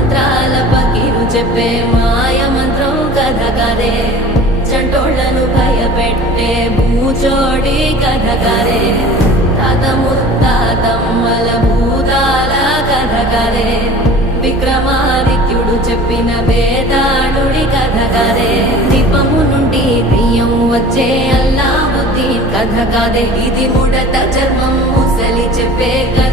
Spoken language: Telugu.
మంత్రాల పకీరు చెప్పే మాయ మంత్రం కథ కదే చంటోళ్లను భయపెట్టే భూచోడి కథ కదే తాత ముత్తాతమ్మల భూతాల కథ కదే విక్రమాదిత్యుడు చెప్పిన వేదాళుడి కథ కదే దీపము నుండి దెయ్యం వచ్చే అల్లావుద్దీన్ కథ కాదే ఇది ముడత చర్మం ముసలి చెప్పే కథ